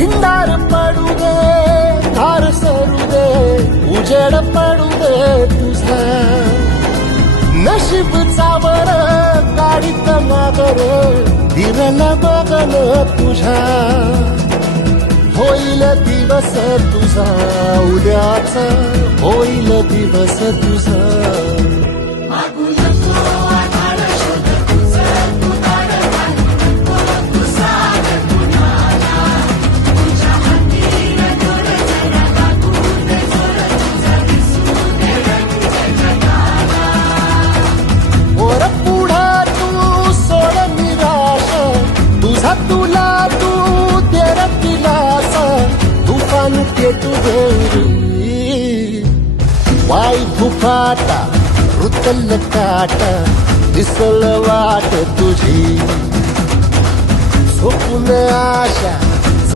भिंडार पडू दे, धार सरू दे, उजेड पडू दे तुझा. नशीब चावर काढीत मागर, दिरल बघन तुझ्या. होईल दिवस तुझा उद्याचा, होईल दिवस तुझा. वर पुढं तू सोड निराश, तुझा तुला तू देर दिलास. तुफान पेटू दे, वाई फुफाटा रुतल काटा, दिसल वाट तुझी. झोपून आशा